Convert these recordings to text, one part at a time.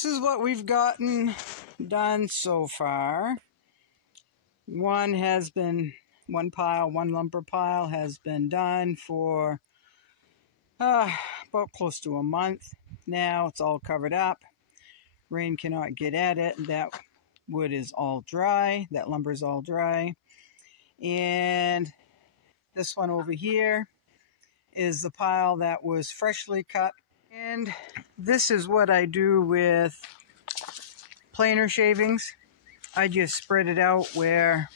this is what we've gotten done so far. One lumber pile has been done for about close to a month. Now it's all covered up. Rain cannot get at it. That wood is all dry. That lumber is all dry. And this one over here is the pile that was freshly cut. And this is what I do with planer shavings. I just spread it out where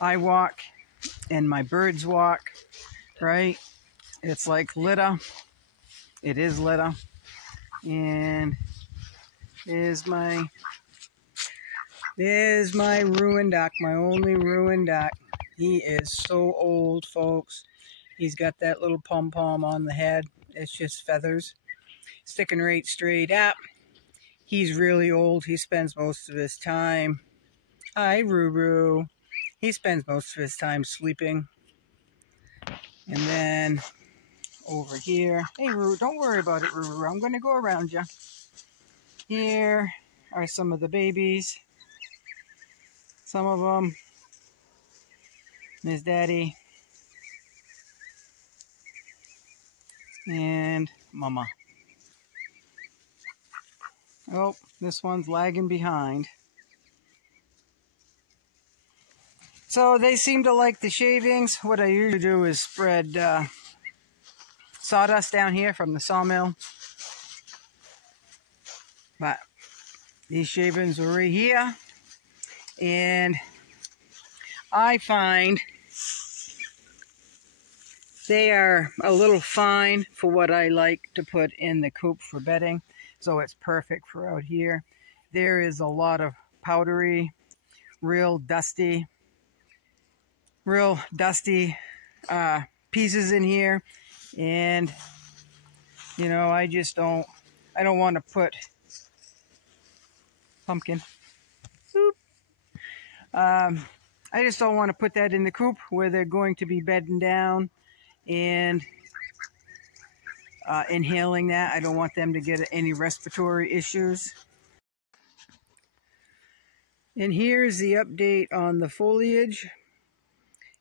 I walk and my birds walk, right? It's like litter. It is litter. And there's my ruined duck, my only ruined duck. He is so old, folks. He's got that little pom-pom on the head. It's just feathers sticking right straight up. He's really old. He spends most of his time... Hi, Ruru. He spends most of his time sleeping. And then over here... Hey, Ruru, don't worry about it, Ruru. I'm going to go around you. Here are some of the babies. Some of them. His daddy. And Mama. Oh, this one's lagging behind. So they seem to like the shavings. What I usually do is spread sawdust down here from the sawmill. But these shavings are right here. And I find they are a little fine for what I like to put in the coop for bedding. So it's perfect for out here. There is a lot of powdery, real dusty pieces in here. And, you know, I don't want to put pumpkin. I just don't want to put that in the coop where they're going to be bedding down and inhaling that. I don't want them to get any respiratory issues. And here's the update on the foliage.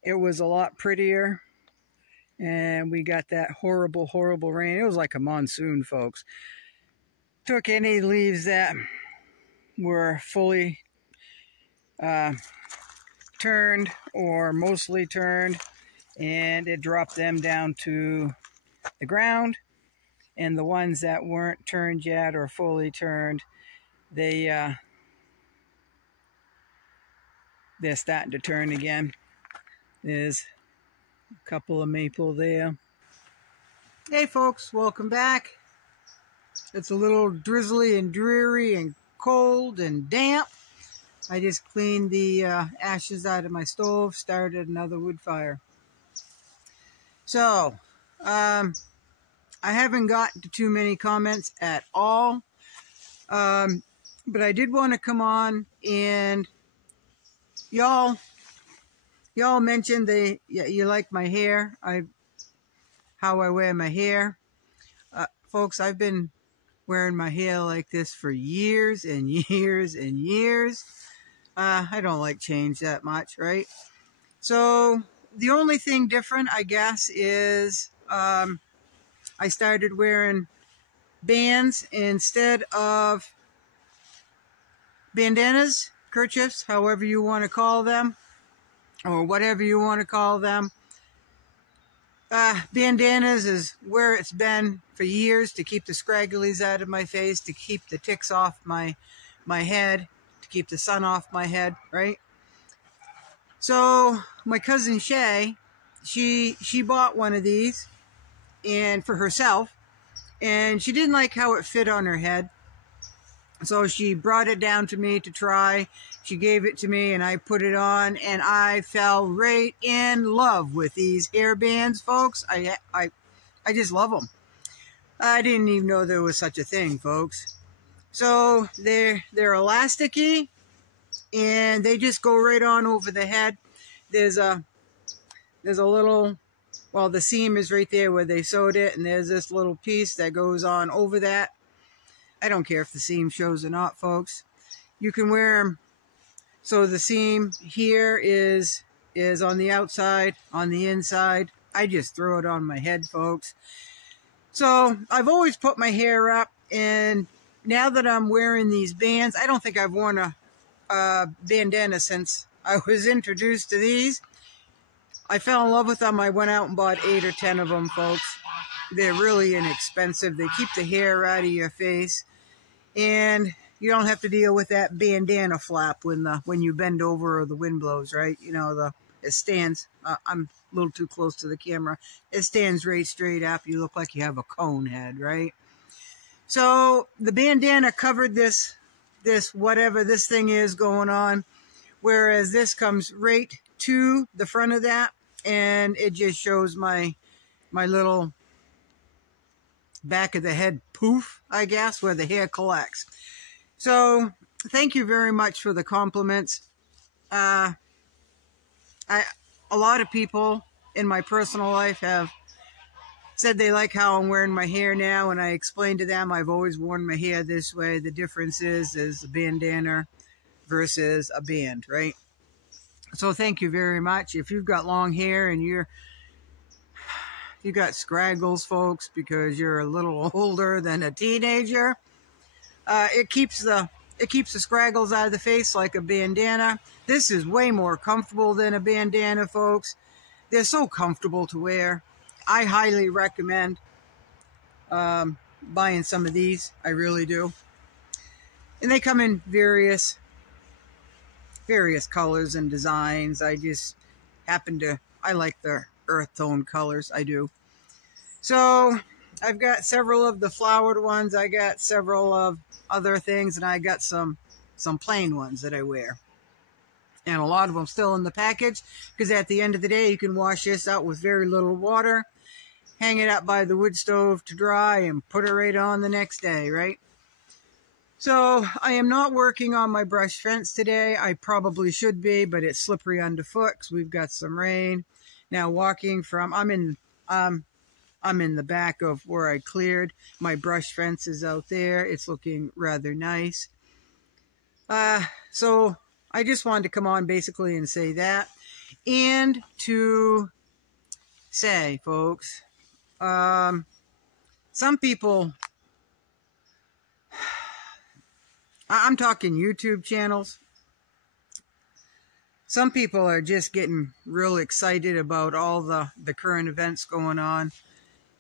It was a lot prettier, and we got that horrible, horrible rain. It was like a monsoon, folks. Took any leaves that were fully turned or mostly turned, and it dropped them down to the ground. And the ones that weren't turned yet or fully turned, they're starting to turn again. There's a couple of maple there. Hey folks, welcome back. It's a little drizzly and dreary and cold and damp. I just cleaned the ashes out of my stove, started another wood fire. So, I haven't gotten to too many comments at all, but I did want to come on, and y'all mentioned you like my hair, how I wear my hair. Folks, I've been wearing my hair like this for years and years and years. I don't like change that much, right? So the only thing different, I guess, is I started wearing bands instead of bandanas, kerchiefs, however you want to call them, or whatever you want to call them. Bandanas is where it's been for years, to keep the scragglies out of my face, to keep the ticks off my head, to keep the sun off my head, right? So my cousin Shay, she bought one of these and for herself, and she didn't like how it fit on her head. So she brought it down to me to try. She gave it to me and I put it on, and I fell right in love with these hair bands, folks. I just love them. I didn't even know there was such a thing, folks. So they're elasticy, and they just go right on over the head. There's a little, well, the seam is right there where they sewed it, and there's this little piece that goes on over that. I don't care if the seam shows or not, folks. You can wear them so the seam here is on the outside, on the inside. I just throw it on my head, folks. So I've always put my hair up, and now that I'm wearing these bands, I don't think I've worn a bandana since I was introduced to these. I fell in love with them. I went out and bought 8 or 10 of them, folks. They're really inexpensive. They keep the hair out of your face, and you don't have to deal with that bandana flap when you bend over or the wind blows, right? You know, it stands. I'm a little too close to the camera. It stands right straight up. You look like you have a cone head, right? So the bandana covered this whatever this thing is going on, whereas this comes right to the front of that, and it just shows my little back of the head poof, I guess, where the hair collects. So thank you very much for the compliments. A lot of people in my personal life have said they like how I'm wearing my hair now, and I explained to them I've always worn my hair this way. The difference is a bandana versus a band, right? So thank you very much. If you've got long hair and you got scraggles, folks, because you're a little older than a teenager, it keeps the scraggles out of the face like a bandana. This is way more comfortable than a bandana, folks. They're so comfortable to wear. I highly recommend buying some of these. I really do. And they come in various colors and designs. I just I like the earth tone colors. I do. So I've got several of the flowered ones. I got several of other things, and I got some plain ones that I wear. And a lot of them still in the package, because at the end of the day, you can wash this out with very little water, hang it up by the wood stove to dry, and put it right on the next day, right? So I am not working on my brush fence today. I probably should be, but it's slippery underfoot because we've got some rain. Now walking from, I'm in the back of where I cleared. My brush fence is out there. It's looking rather nice. So I just wanted to come on basically and say that. And to say, folks, some people, I'm talking YouTube channels. Some people are just getting real excited about all the current events going on.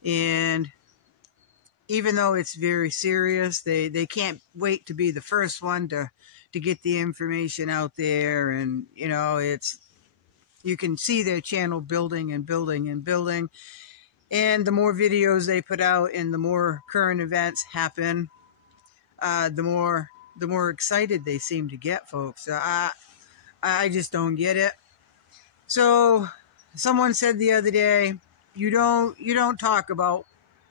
And even though it's very serious, they can't wait to be the first one to get the information out there. And, you know, you can see their channel building and building and building. And the more videos they put out and the more current events happen, the more excited they seem to get, folks. I just don't get it. So someone said the other day, you don't talk about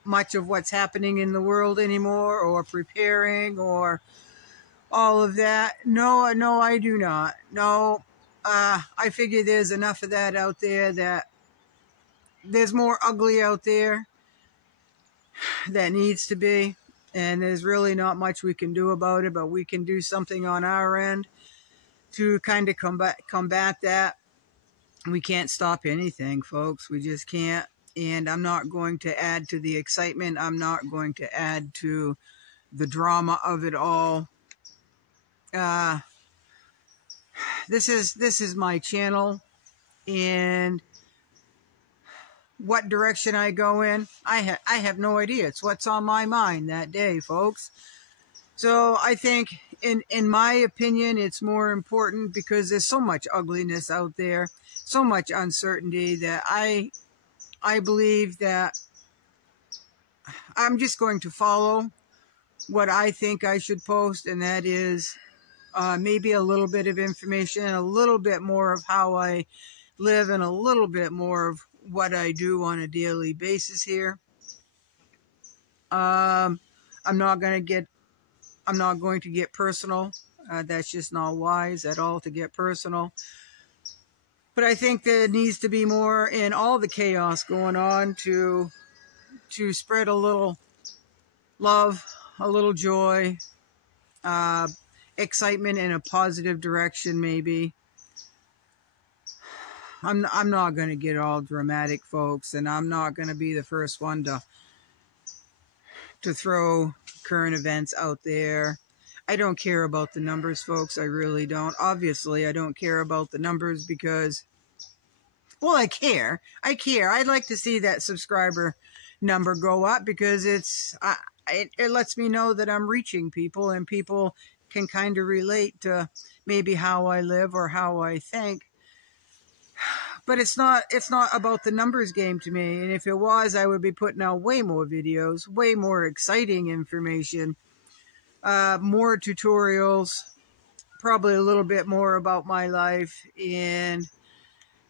much of what's happening in the world anymore, or preparing, or all of that. No, I do not. No, I figure there's enough of that out there, that there's more ugly out there that needs to be, and there's really not much we can do about it, but we can do something on our end to kind of combat that. We can't stop anything, folks. We just can't. And I'm not going to add to the excitement. I'm not going to add to the drama of it all. This is my channel, and what direction I go in, I have no idea. It's what's on my mind that day, folks. So I think, in my opinion, it's more important, because there's so much ugliness out there, so much uncertainty, that I believe that I'm just going to follow what I think I should post, and that is maybe a little bit of information, a little bit more of how I live, and a little bit more of what I do on a daily basis here. I'm not going to get personal. That's just not wise at all to get personal. But I think there needs to be more in all the chaos going on to spread a little love, a little joy, excitement in a positive direction, maybe. I'm not going to get all dramatic, folks, and I'm not going to be the first one to throw current events out there. I don't care about the numbers, folks. I really don't. Obviously, I don't care about the numbers because, well, I care. I'd like to see that subscriber number go up because it lets me know that I'm reaching people and people can kind of relate to maybe how I live or how I think. But it's not about the numbers game to me. And if it was, I would be putting out way more videos, way more exciting information, more tutorials, probably a little bit more about my life, and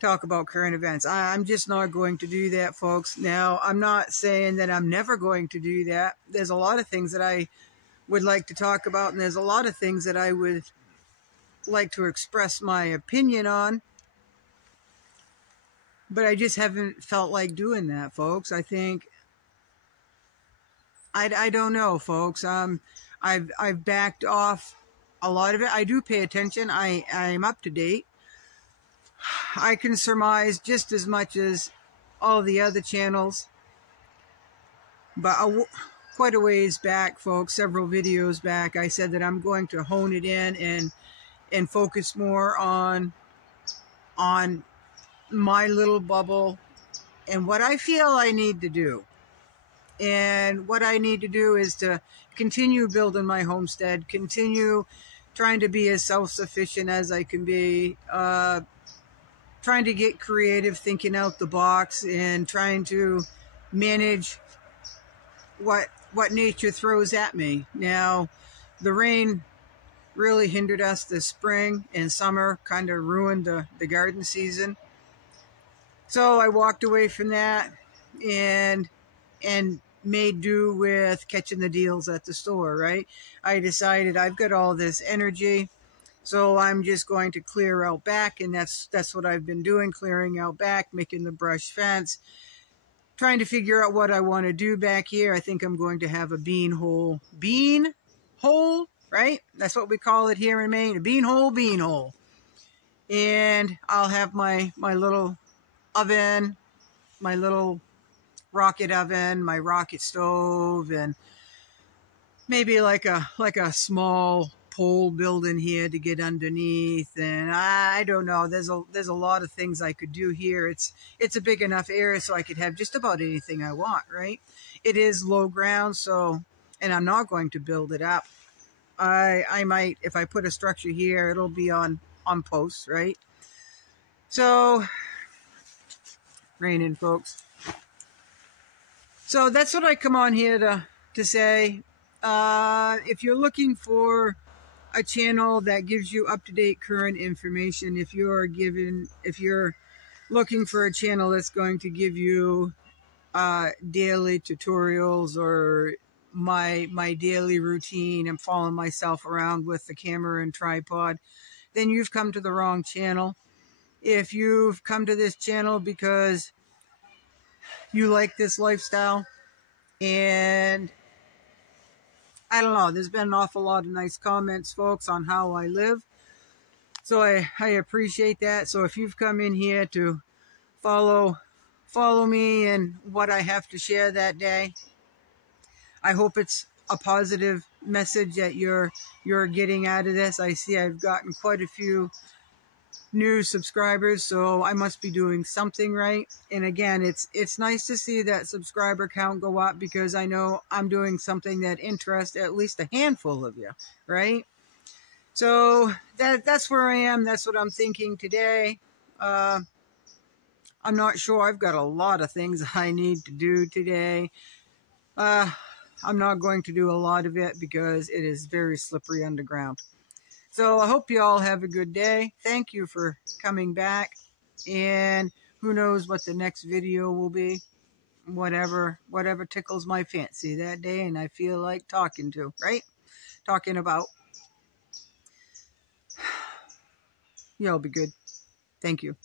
talk about current events. I'm just not going to do that, folks. Now, I'm not saying that I'm never going to do that. There's a lot of things that I would like to talk about, and there's a lot of things that I would like to express my opinion on. But I just haven't felt like doing that, folks. I think, I don't know, folks. I've backed off a lot of it. I do pay attention. I'm up to date. I can surmise just as much as all the other channels. But quite a ways back, folks, several videos back, I said that I'm going to hone it in and focus more on my little bubble and what I feel I need to do. And what I need to do is to continue building my homestead, continue trying to be as self-sufficient as I can be, trying to get creative, thinking out the box, and trying to manage what nature throws at me. Now, the rain really hindered us this spring and summer, kind of ruined the garden season. So I walked away from that and made do with catching the deals at the store, right? I decided I've got all this energy, so I'm just going to clear out back, and that's what I've been doing, clearing out back, making the brush fence, trying to figure out what I want to do back here. I think I'm going to have a bean hole, right? That's what we call it here in Maine, a bean hole. And I'll have my little oven, my little rocket oven, my rocket stove, and maybe like a small pole building here to get underneath. And I don't know, there's a lot of things I could do here. It's a big enough area so I could have just about anything I want, right? It is low ground, so, and I'm not going to build it up. I might, if I put a structure here, it'll be on posts, right? So, raining, folks. So that's what I come on here to say. If you're looking for a channel that gives you up-to-date current information, if you're looking for a channel that's going to give you daily tutorials or my daily routine and following myself around with the camera and tripod, then you've come to the wrong channel. If you've come to this channel because you like this lifestyle, and I don't know, there's been an awful lot of nice comments, folks, on how I live. So I appreciate that. So if you've come in here to follow me and what I have to share that day, I hope it's a positive message that you're getting out of this. I see I've gotten quite a few new subscribers, so I must be doing something right. And again, it's nice to see that subscriber count go up, because I know I'm doing something that interests at least a handful of you, right? So that's where I am. That's what I'm thinking today. I'm not sure. I've got a lot of things I need to do today. I'm not going to do a lot of it because it is very slippery underground. So I hope you all have a good day. Thank you for coming back. And who knows what the next video will be. Whatever tickles my fancy that day and I feel like talking to, right? Talking about. Y'all be good. Thank you.